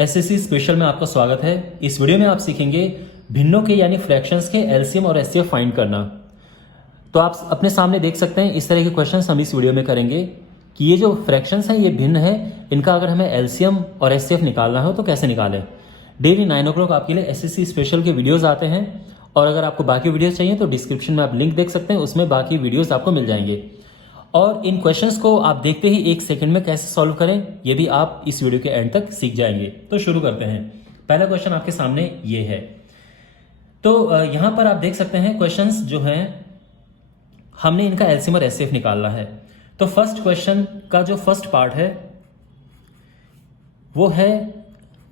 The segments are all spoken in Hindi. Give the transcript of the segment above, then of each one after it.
एसएससी स्पेशल में आपका स्वागत है। इस वीडियो में आप सीखेंगे भिन्नों के यानी फ्रैक्शंस के एलसीएम और एचसीएफ फाइंड करना। तो आप अपने सामने देख सकते हैं इस तरह के क्वेश्चंस हम इस वीडियो में करेंगे कि ये जो फ्रैक्शंस हैं ये भिन्न है, इनका अगर हमें एलसीएम और एचसीएफ निकालना हो तो कैसे निकालें। डेली 9 o'clock आपके लिए एसएससी स्पेशल के वीडियोज आते हैं और अगर आपको बाकी वीडियोज चाहिए तो डिस्क्रिप्शन में आप लिंक देख सकते हैं, उसमें बाकी वीडियोज आपको मिल जाएंगे। और इन क्वेश्चंस को आप देखते ही 1 सेकंड में कैसे सॉल्व करें ये भी आप इस वीडियो के एंड तक सीख जाएंगे। तो शुरू करते हैं। पहला क्वेश्चन आपके सामने ये है। तो यहां पर आप देख सकते हैं क्वेश्चंस जो हैं हमने इनका एलसीएम और एचसीएफ निकालना है। तो फर्स्ट क्वेश्चन का जो फर्स्ट पार्ट है वो है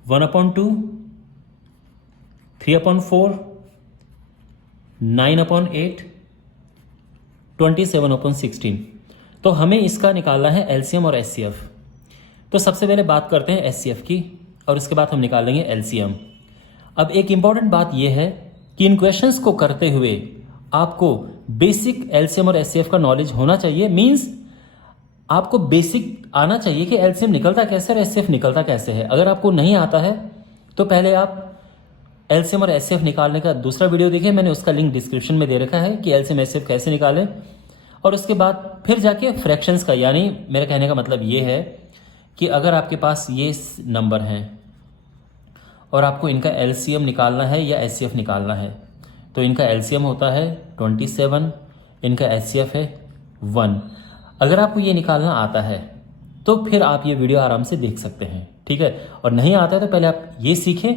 1/2, 3/4, 9/8, 27/16। तो हमें इसका निकालना है एलसीएम और एचसीएफ। तो सबसे पहले बात करते हैं एचसीएफ की और इसके बाद हम निकाल लेंगे एलसीएम। अब एक इंपॉर्टेंट बात यह है कि इन क्वेश्चंस को करते हुए आपको बेसिक एलसीएम और एचसीएफ का नॉलेज होना चाहिए। मींस आपको बेसिक आना चाहिए कि एलसीएम निकलता कैसे और एचसीएफ निकलता कैसे है। अगर आपको नहीं आता है तो पहले आप एलसीएम और एचसीएफ निकालने का दूसरा वीडियो देखिए, मैंने उसका लिंक डिस्क्रिप्शन में दे रखा है कि एलसीएम एचसीएफ कैसे निकालें। और उसके बाद फिर जाके फ्रैक्शंस का, यानी मेरे कहने का मतलब ये है कि अगर आपके पास ये नंबर हैं और आपको इनका एलसीएम निकालना है या एचसीएफ निकालना है तो इनका एलसीएम होता है 27, इनका एचसीएफ है 1। अगर आपको ये निकालना आता है तो फिर आप ये वीडियो आराम से देख सकते हैं, ठीक है। और नहीं आता है तो पहले आप ये सीखें,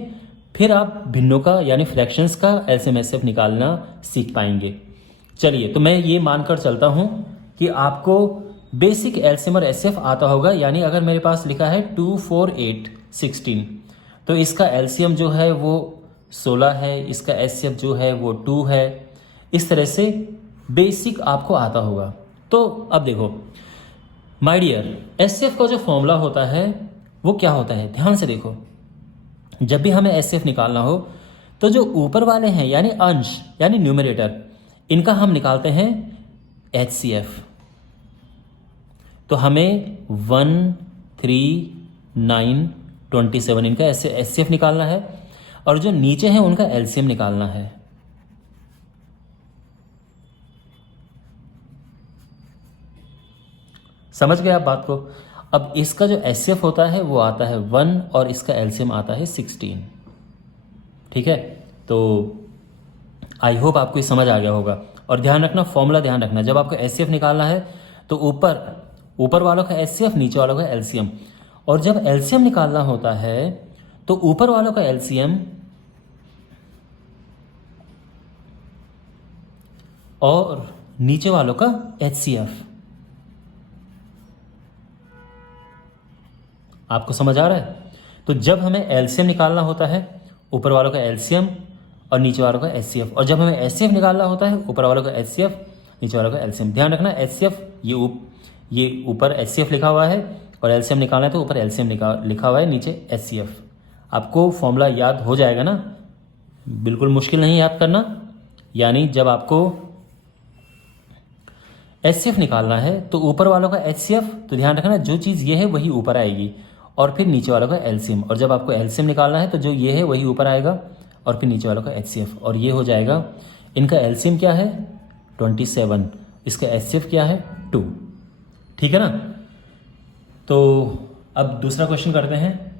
फिर आप भिन्नों का यानी फ्रैक्शंस का एलसीएम एचसीएफ निकालना सीख पाएंगे। चलिए, तो मैं ये मानकर चलता हूं कि आपको बेसिक एलसीएम और एचसीएफ आता होगा। यानी अगर मेरे पास लिखा है 2, 4, 8, 16 तो इसका एलसीएम जो है वो 16 है, इसका एचसीएफ जो है वो 2 है। इस तरह से बेसिक आपको आता होगा। तो अब देखो माय डियर, एचसीएफ का जो फॉर्मूला होता है वो क्या होता है, ध्यान से देखो। जब भी हमें एचसीएफ निकालना हो तो जो ऊपर वाले हैं यानी अंश यानी न्यूमरेटर, इनका हम निकालते हैं एचसीएफ। तो हमें 1, 3, 9, 27 इनका एचसीएफ निकालना है और जो नीचे हैं उनका एलसीएम निकालना है। समझ गए आप बात को। अब इसका जो एचसीएफ होता है वो आता है 1 और इसका एलसीएम आता है 16, ठीक है। तो आई होप आपको ये समझ आ गया होगा। और ध्यान रखना, फॉर्मूला ध्यान रखना, जब आपको एचसीएफ निकालना है तो ऊपर वालों का एचसीएफ, नीचे वालों का एलसीएम। और जब एलसीएम निकालना होता है तो ऊपर वालों का एलसीएम और नीचे वालों का एचसीएफ। आपको समझ आ रहा है? तो जब हमें एलसीएम निकालना होता है ऊपर वालों का एलसीएम और नीचे वालों का एचसीएफ, और जब हमें एचसीएफ निकालना होता है ऊपर वालों का एचसीएफ, नीचे वालों का एलसीएम। ध्यान रखना, एचसीएफ ये ऊपर एचसीएफ लिखा हुआ है और एलसीएम निकालना है तो ऊपर एलसीएम लिखा हुआ है, नीचे एचसीएफ। आपको फॉर्मूला याद हो जाएगा ना, बिल्कुल मुश्किल नहीं याद करना। यानी जब आपको एचसीएफ निकालना है तो ऊपर वालों का एचसीएफ, तो ध्यान रखना जो चीज़ ये है वही ऊपर आएगी और फिर नीचे वालों का एलसीएम। और जब आपको एलसीएम निकालना है तो जो ये है वही ऊपर आएगा और फिर नीचे वालों का एचसीएफ। और ये हो जाएगा, इनका एलसीएम क्या है 27, इसका एचसीएफ क्या है 2, ठीक है ना। तो अब दूसरा क्वेश्चन करते हैं।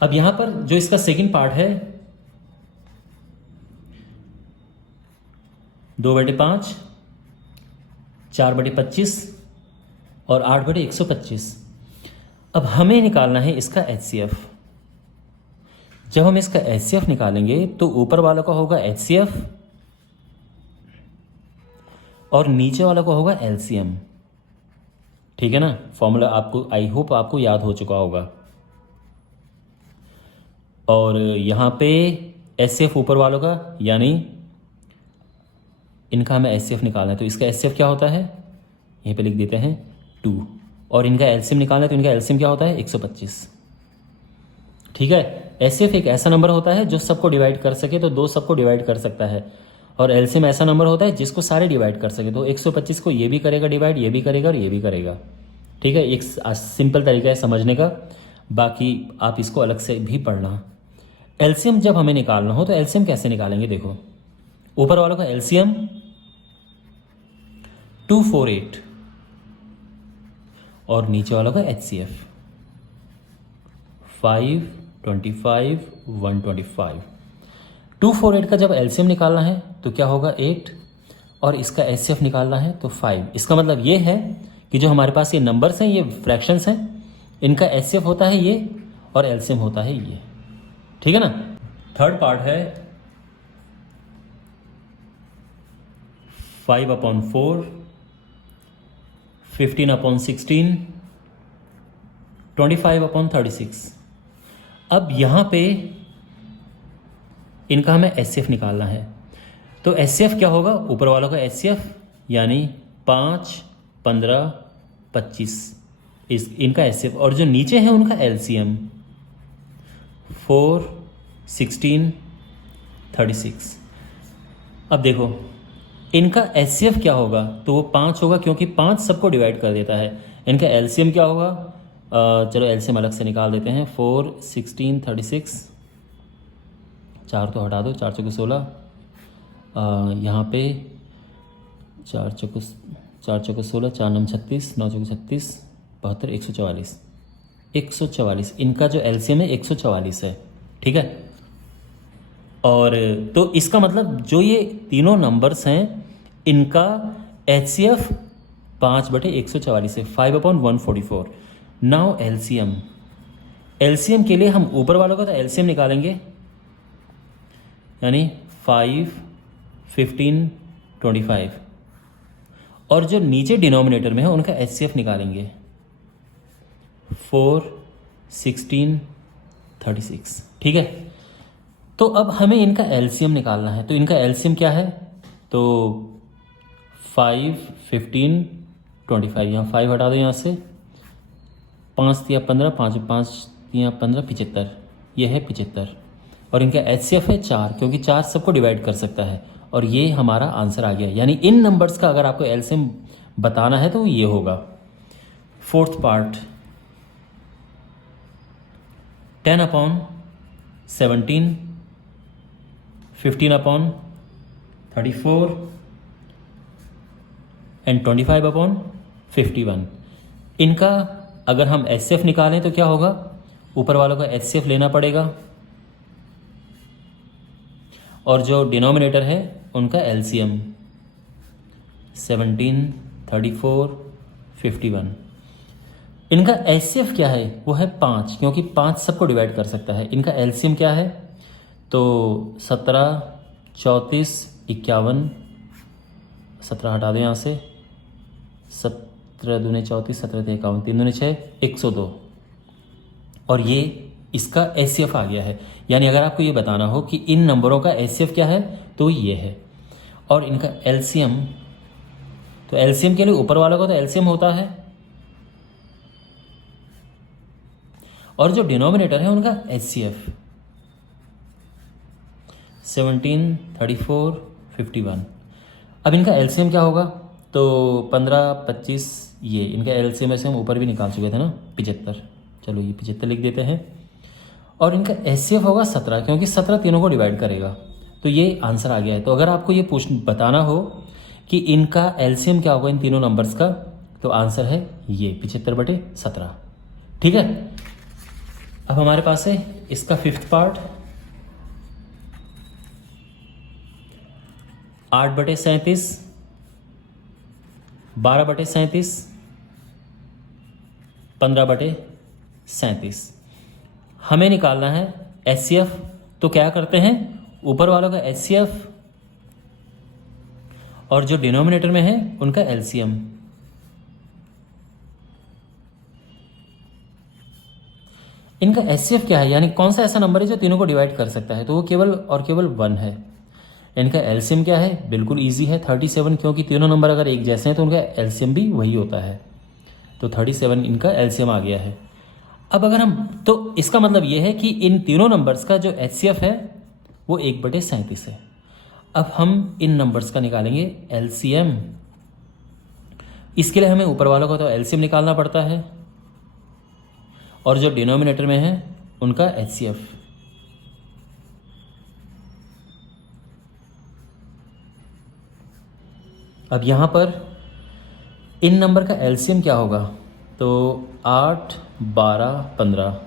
अब यहां पर जो इसका सेकंड पार्ट है 2/5, 4/25 और 8/125। अब हमें निकालना है इसका एचसीएफ। जब हम इसका एचसीएफ निकालेंगे तो ऊपर वालों का होगा एचसीएफ और नीचे वालों का होगा एलसीएम, ठीक है ना। फॉर्मूला आपको आई होप आपको याद हो चुका होगा। और यहाँ पे एचसीएफ ऊपर वालों का, यानी इनका हमें एचसीएफ निकालना है तो इसका एचसीएफ क्या होता है, यहीं पे लिख देते हैं 2। और इनका एलसीएम निकालना है तो इनका एलसीएम क्या होता है 125, ठीक है। एचसीएफ एक ऐसा नंबर होता है जो सबको डिवाइड कर सके, तो 2 सबको डिवाइड कर सकता है और एलसीएम ऐसा नंबर होता है जिसको सारे डिवाइड कर सके। तो 125 को ये भी करेगा डिवाइड, ये भी करेगा और ये भी करेगा। ठीक है, एक सिंपल तरीका है समझने का, बाकी आप इसको अलग से भी पढ़ना। एलसीएम जब हमें निकालना हो तो एलसीएम कैसे निकालेंगे, देखो ऊपर वालों का एलसीएम 248 और नीचे वालों का एचसीएफ 525 125। 248 का जब एलसीएम निकालना है तो क्या होगा 8 और इसका एचसीएफ निकालना है तो 5। इसका मतलब ये है कि जो हमारे पास ये नंबर्स हैं, ये फ्रैक्शंस हैं, इनका एचसीएफ होता है ये और एलसीएम होता है ये। ठीक है ना। थर्ड पार्ट है 5/4, 15/16, 25/36। अब यहाँ पे इनका हमें एचसीएफ निकालना है। तो एचसीएफ क्या होगा, ऊपर वालों का एचसीएफ यानी 5, 15, 25 इनका एचसीएफ, और जो नीचे है उनका एलसीएम 4, 16, 36। अब देखो इनका एचसीएफ क्या होगा, तो वो 5 होगा क्योंकि 5 सबको डिवाइड कर देता है। इनका एलसीएम क्या होगा, चलो एलसीएम अलग से निकाल देते हैं। 4, 16, 36, 4 तो हटा दो, 4 चौके 16, यहाँ पे 4 चौके 16, 4 9 36, 9 चौके 36, 72, 144। 144 इनका जो एलसीएम है 144 है। ठीक है, और तो इसका मतलब जो ये तीनों नंबर्स हैं इनका एचसीएफ 5/144 है, 5/144। नाउ एलसीएम, एलसीएम के लिए हम ऊपर वालों का तो एलसीएम निकालेंगे यानी 5, 15, 25, और जो नीचे डिनोमिनेटर में है उनका एचसीएफ निकालेंगे 4, 16, 36। ठीक है, तो अब हमें इनका एलसीएम निकालना है। तो इनका एलसीएम क्या है, तो 5, 15, 25, यहाँ 5 हटा दो, यहाँ से 5 या 15, 5 या 15, 75, ये है 75, और इनका एचसीएफ है 4 क्योंकि 4 सबको डिवाइड कर सकता है, और ये हमारा आंसर आ गया। यानी इन नंबर्स का अगर आपको एलसीएम बताना है तो ये होगा। Fourth part 10/17, 15/34 and 25/51। इनका अगर हम एचसीएफ निकालें तो क्या होगा, ऊपर वालों का एचसीएफ लेना पड़ेगा और जो डिनोमिनेटर है उनका एलसीएम 17, 34, 51। इनका एचसीएफ क्या है, वो है 5 क्योंकि 5 सबको डिवाइड कर सकता है। इनका एलसीएम क्या है, तो 17, 34, 51, 17 हटा दो यहाँ से, 17 दूने 34, 17 51, 3 दूने 6, 102, और ये इसका एचसीएफ आ गया है। यानी अगर आपको ये बताना हो कि इन नंबरों का एचसीएफ क्या है तो ये है, और इनका एलसीएम, तो एलसीएम के लिए ऊपर वालों का तो एलसीएम होता है और जो डिनोमिनेटर है उनका एचसीएफ 17, 34, 51। अब इनका एलसीएम क्या होगा, तो 15, 25, ये इनका एलसीएम ऐसे हम ऊपर भी निकाल चुके थे ना 75, चलो ये 75 लिख देते हैं, और इनका एचसीएफ होगा 17 क्योंकि 17 तीनों को डिवाइड करेगा। तो ये आंसर आ गया है। तो अगर आपको ये बताना हो कि इनका एलसीएम क्या होगा इन तीनों नंबर्स का, तो आंसर है ये 75/17। ठीक है, अब हमारे पास है इसका फिफ्थ पार्ट 8/37, 12/37, 15/37। हमें निकालना है एचसीएफ। तो क्या करते हैं, ऊपर वालों का एचसीएफ और जो डिनोमिनेटर में है उनका एलसीएम। इनका एचसीएफ क्या है, यानी कौन सा ऐसा नंबर है जो तीनों को डिवाइड कर सकता है, तो वो केवल और केवल 1 है। इनका एलसीएम क्या है, बिल्कुल इजी है 37 क्योंकि तीनों नंबर अगर एक जैसे हैं तो उनका एलसीएम भी वही होता है। तो 37 इनका एलसीएम आ गया है। अब अगर हम, तो इसका मतलब ये है कि इन तीनों नंबर्स का जो एचसीएफ है वो 1/37 है। अब हम इन नंबर्स का निकालेंगे एलसीएम। इसके लिए हमें ऊपर वालों का तो एलसीएम निकालना पड़ता है और जो डिनोमिनेटर में है उनका एचसीएफ। अब यहाँ पर इन नंबर का एलसीएम क्या होगा, तो 8, 12, 15।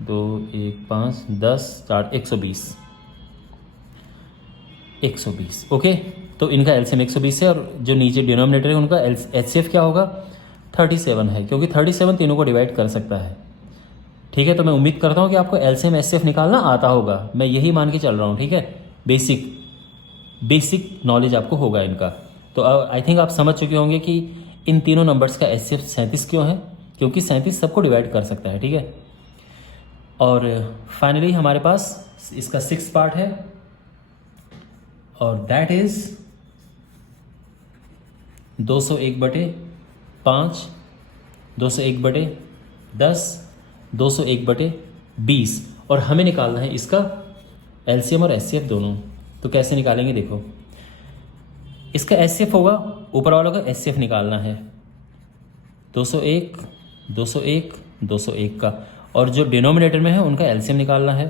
2, 1, 5, 10, 60, 120। 120 ओके। तो इनका एलसीएम 120 है और जो नीचे डिनोमिनेटर है उनका एचसीएफ क्या होगा, 37 है, क्योंकि 37 तीनों को डिवाइड कर सकता है। ठीक है, तो मैं उम्मीद करता हूँ कि आपको एलसीएम एचसीएफ निकालना आता होगा, मैं यही मान के चल रहा हूँ। ठीक है, बेसिक नॉलेज आपको होगा इनका। तो आई थिंक आप समझ चुके होंगे कि इन तीनों नंबर्स का एचसीएफ 37 क्यों है, क्योंकné 37 सबको डिवाइड कर सकता है। ठीक है, और फाइनली हमारे पास इसका 6th पार्ट है और दैट इज 201/5, 201/10, 201/20 और हमें निकालना है इसका एलसीएम और एचसीएफ दोनों। तो कैसे निकालेंगे, देखो इसका एचसीएफ होगा, ऊपर वालों का एचसीएफ निकालना है 201, 201, 201 का, और जो डिनोमिनेटर में है उनका एलसीएम निकालना है,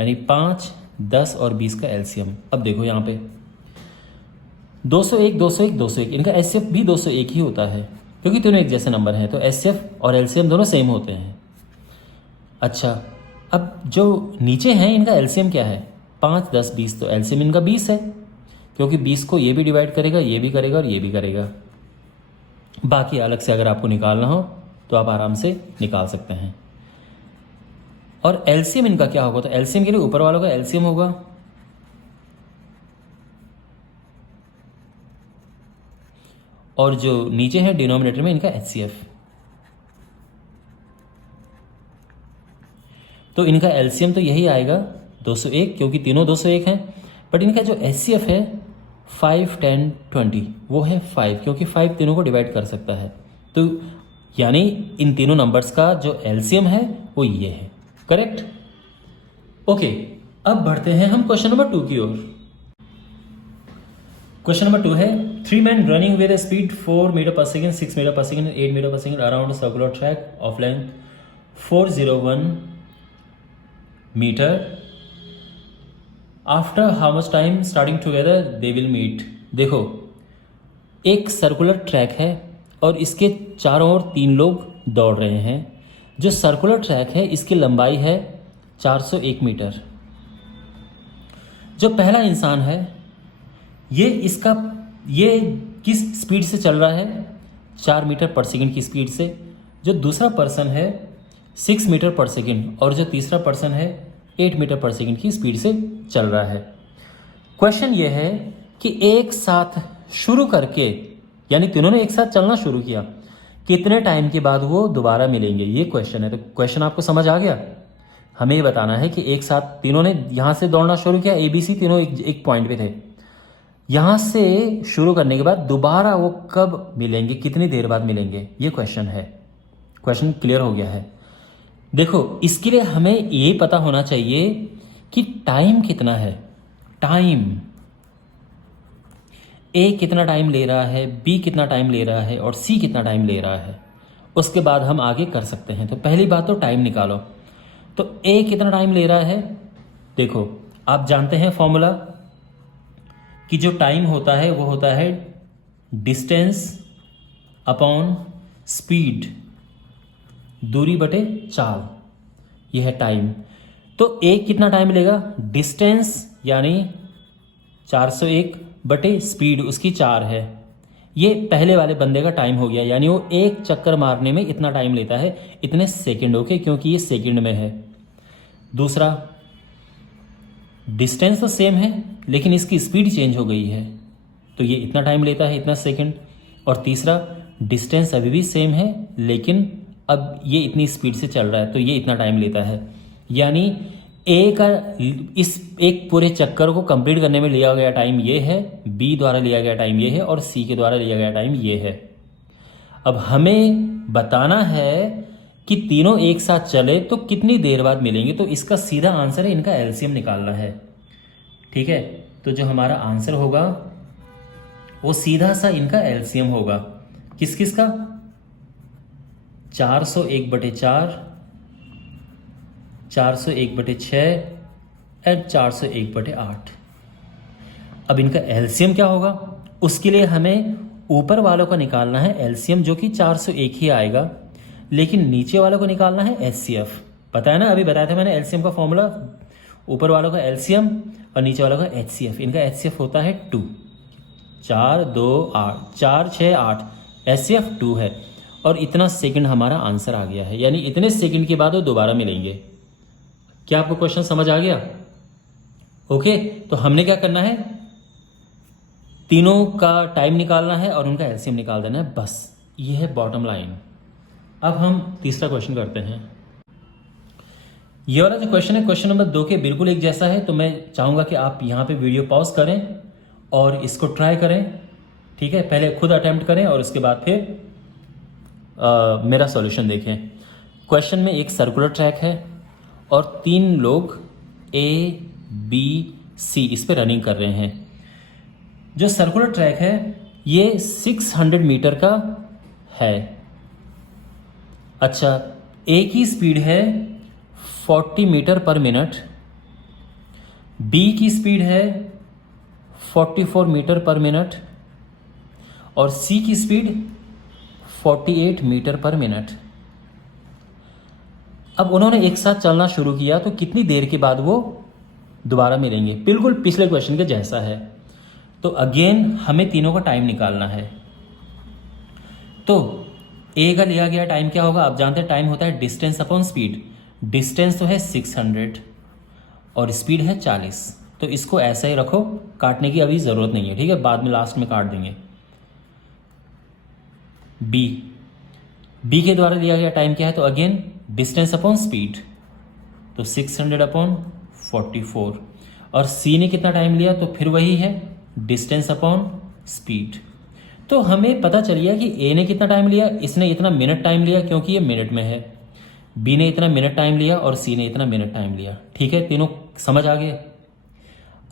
यानी 5, 10 और 20 का एलसीएम। अब देखो यहाँ पे 201, 201, 201, इनका एचसीएफ भी 201 ही होता है क्योंकि तीनों एक जैसे नंबर हैं, तो एचसीएफ और एलसीएम दोनों सेम होते हैं। अच्छा, अब जो नीचे हैं इनका एलसीएम क्या है, 5, 10, 20, तो एलसीएम इनका 20 है क्योंकि 20 को ये भी डिवाइड करेगा, ये भी करेगा और ये भी करेगा। बाकी अलग से अगर आपको निकालना हो तो आप आराम से निकाल सकते हैं। और एलसीएम इनका क्या होगा, तो एलसीएम के लिए ऊपर वालों का एलसीएम होगा और जो नीचे है डिनोमिनेटर में इनका एचसीएफ। तो इनका एलसीएम तो यही आएगा 201 क्योंकि तीनों 201 हैं, बट इनका जो एचसीएफ है 5, 10, 20 वो है 5 क्योंकि 5 तीनों को डिवाइड कर सकता है। तो यानी इन तीनों नंबर्स का जो एलसीएम है वो ये है, करेक्ट। ओके, अब बढ़ते हैं हम क्वेश्चन नंबर 2 की ओर। क्वेश्चन नंबर 2 है 3 men running with a speed 4 metre per second, 6 metre per second, 8 metre per second around circular track of length 401 metre. After how much time starting together they will meet. देखो एक सर्कुलर ट्रैक है और इसके चारों ओर 3 लोग दौड़ रहे हैं। जो सर्कुलर ट्रैक है इसकी लंबाई है 401 मीटर। जो पहला इंसान है ये किस स्पीड से चल रहा है, 4 मीटर पर सेकेंड की स्पीड से। जो दूसरा पर्सन है 6 मीटर पर सेकेंड और जो तीसरा पर्सन है 8 मीटर पर सेकेंड की स्पीड से चल रहा है। क्वेश्चन ये है कि एक साथ शुरू करके, यानी तीनों ने एक साथ चलना शुरू किया, कितने टाइम के बाद वो दोबारा मिलेंगे, ये क्वेश्चन है। तो क्वेश्चन आपको समझ आ गया। हमें ये बताना है कि एक साथ तीनों ने यहाँ से दौड़ना शुरू किया, ABC तीनों एक पॉइंट पे थे। यहाँ से शुरू करने के बाद दोबारा वो कब मिलेंगे, कितनी देर बाद मिलेंगे, ये क्वेश्चन है। क्वेश्चन क्लियर हो गया है। देखो इसके लिए हमें ये पता होना चाहिए कि टाइम कितना है। टाइम A कितना टाइम ले रहा है, B कितना टाइम ले रहा है और C कितना टाइम ले रहा है, उसके बाद हम आगे कर सकते हैं। तो पहली बात तो टाइम निकालो। तो A कितना टाइम ले रहा है, देखो आप जानते हैं फॉर्मूला कि जो टाइम होता है वो होता है डिस्टेंस अपॉन स्पीड, दूरी बटे चाल, यह है टाइम। तो A कितना टाइम लेगा, डिस्टेंस यानी 401 बटे स्पीड उसकी 4 है। ये पहले वाले बंदे का टाइम हो गया, यानी वो एक चक्कर मारने में इतना टाइम लेता है, इतने सेकंडों के, क्योंकि ये सेकंड में है। दूसरा, डिस्टेंस तो सेम है लेकिन इसकी स्पीड चेंज हो गई है, तो ये इतना टाइम लेता है, इतना सेकंड। और तीसरा, डिस्टेंस अभी भी सेम है लेकिन अब ये इतनी स्पीड से चल रहा है, तो ये इतना टाइम लेता है। यानी ए का इस एक पूरे चक्कर को कंप्लीट करने में लिया गया टाइम ये है, बी द्वारा लिया गया टाइम ये है और सी के द्वारा लिया गया टाइम ये है। अब हमें बताना है कि तीनों एक साथ चले तो कितनी देर बाद मिलेंगे, तो इसका सीधा आंसर है इनका एलसीएम निकालना है। ठीक है, तो जो हमारा आंसर होगा वो सीधा सा इनका एलसीएम होगा। किस किस का? 401/4, 401/6 एंड 401/8। अब इनका एलसीएम क्या होगा, उसके लिए हमें ऊपर वालों का निकालना है एलसीएम, जो कि 401 ही आएगा, लेकिन नीचे वालों को निकालना है एचसीएफ। पता है ना, अभी बताया था मैंने एलसीएम का फॉर्मूला, ऊपर वालों का एलसीएम और नीचे वालों का एचसीएफ। इनका एचसीएफ होता है 2, 4 2 8, 4 6 8, एचसीएफ 2 है। और इतना सेकंड हमारा आंसर आ गया है, यानी इतने सेकंड के बाद वो दोबारा मिलेंगे। क्या आपको क्वेश्चन समझ आ गया? ओके, तो हमने क्या करना है, तीनों का टाइम निकालना है और उनका एलसीएम निकाल देना है, बस ये है बॉटम लाइन। अब हम तीसरा क्वेश्चन करते हैं। ये वाला जो क्वेश्चन है क्वेश्चन नंबर 2 के बिल्कुल एक जैसा है, तो मैं चाहूंगा कि आप यहाँ पे वीडियो पॉज करें और इसको ट्राई करें। ठीक है, पहले खुद अटेम्प्ट करें और उसके बाद फिर मेरा सॉल्यूशन देखें। क्वेश्चन में एक सर्कुलर ट्रैक है और 3 लोग A, B, C इस पे रनिंग कर रहे हैं। जो सर्कुलर ट्रैक है ये 600 मीटर का है। अच्छा, A की स्पीड है 40 मीटर पर मिनट, B की स्पीड है 44 मीटर पर मिनट और C की स्पीड 48 मीटर पर मिनट। अब उन्होंने एक साथ चलना शुरू किया तो कितनी देर के बाद वो दोबारा मिलेंगे? बिल्कुल पिछले क्वेश्चन के जैसा है। तो अगेन हमें तीनों का टाइम निकालना है। तो ए का लिया गया टाइम क्या होगा? आप जानते हैं टाइम होता है डिस्टेंस अपॉन स्पीड। डिस्टेंस तो है 600 और स्पीड है 40। तो इसको ऐसा ही रखो, काटने की अभी ज़रूरत नहीं है। ठीक है, बाद में लास्ट में काट देंगे। बी के द्वारा लिया गया टाइम क्या है? तो अगेन डिस्टेंस अपॉन स्पीड, तो 600/44। और सी ने कितना टाइम लिया? तो फिर वही है डिस्टेंस अपॉन स्पीड। तो हमें पता चल गया कि ए ने कितना टाइम लिया, इसने इतना मिनट टाइम लिया क्योंकि ये मिनट में है। बी ने इतना मिनट टाइम लिया और सी ने इतना मिनट टाइम लिया। ठीक है, तीनों समझ आ गए।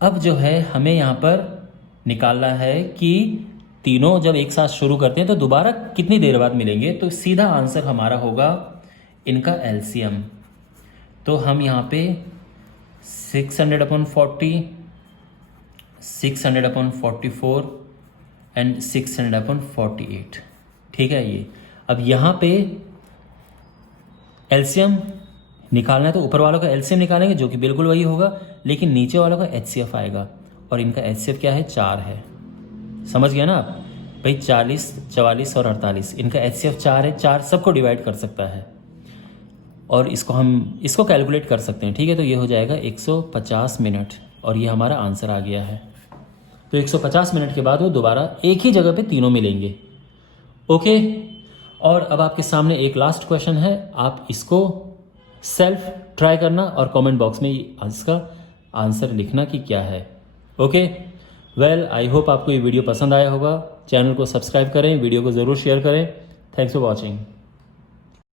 अब जो है हमें यहाँ पर निकालना है कि तीनों जब एक साथ शुरू करते हैं तो दोबारा कितनी देर बाद मिलेंगे। तो सीधा आंसर हमारा होगा इनका एलसीएम। तो हम यहाँ पे 600/40, 600/44 एंड 600/48। ठीक है, ये अब यहाँ पे एलसीएम निकालना है तो ऊपर वालों का एलसीएम निकालेंगे जो कि बिल्कुल वही होगा, लेकिन नीचे वालों का एचसीएफ आएगा और इनका एचसीएफ क्या है? 4 है। समझ गया ना आप भाई? 40, 44 और 48, इनका एचसीएफ 4 है। 4 सबको डिवाइड कर सकता है और इसको कैलकुलेट कर सकते हैं। ठीक है, तो ये हो जाएगा 150 मिनट और ये हमारा आंसर आ गया है। तो 150 मिनट के बाद वो दोबारा एक ही जगह पे तीनों मिलेंगे। ओके, और अब आपके सामने एक लास्ट क्वेश्चन है, आप इसको सेल्फ ट्राई करना और कमेंट बॉक्स में इसका आंसर लिखना कि क्या है। ओके, वेल आई होप आपको ये वीडियो पसंद आया होगा। चैनल को सब्सक्राइब करें, वीडियो को ज़रूर शेयर करें। Thanks for watching.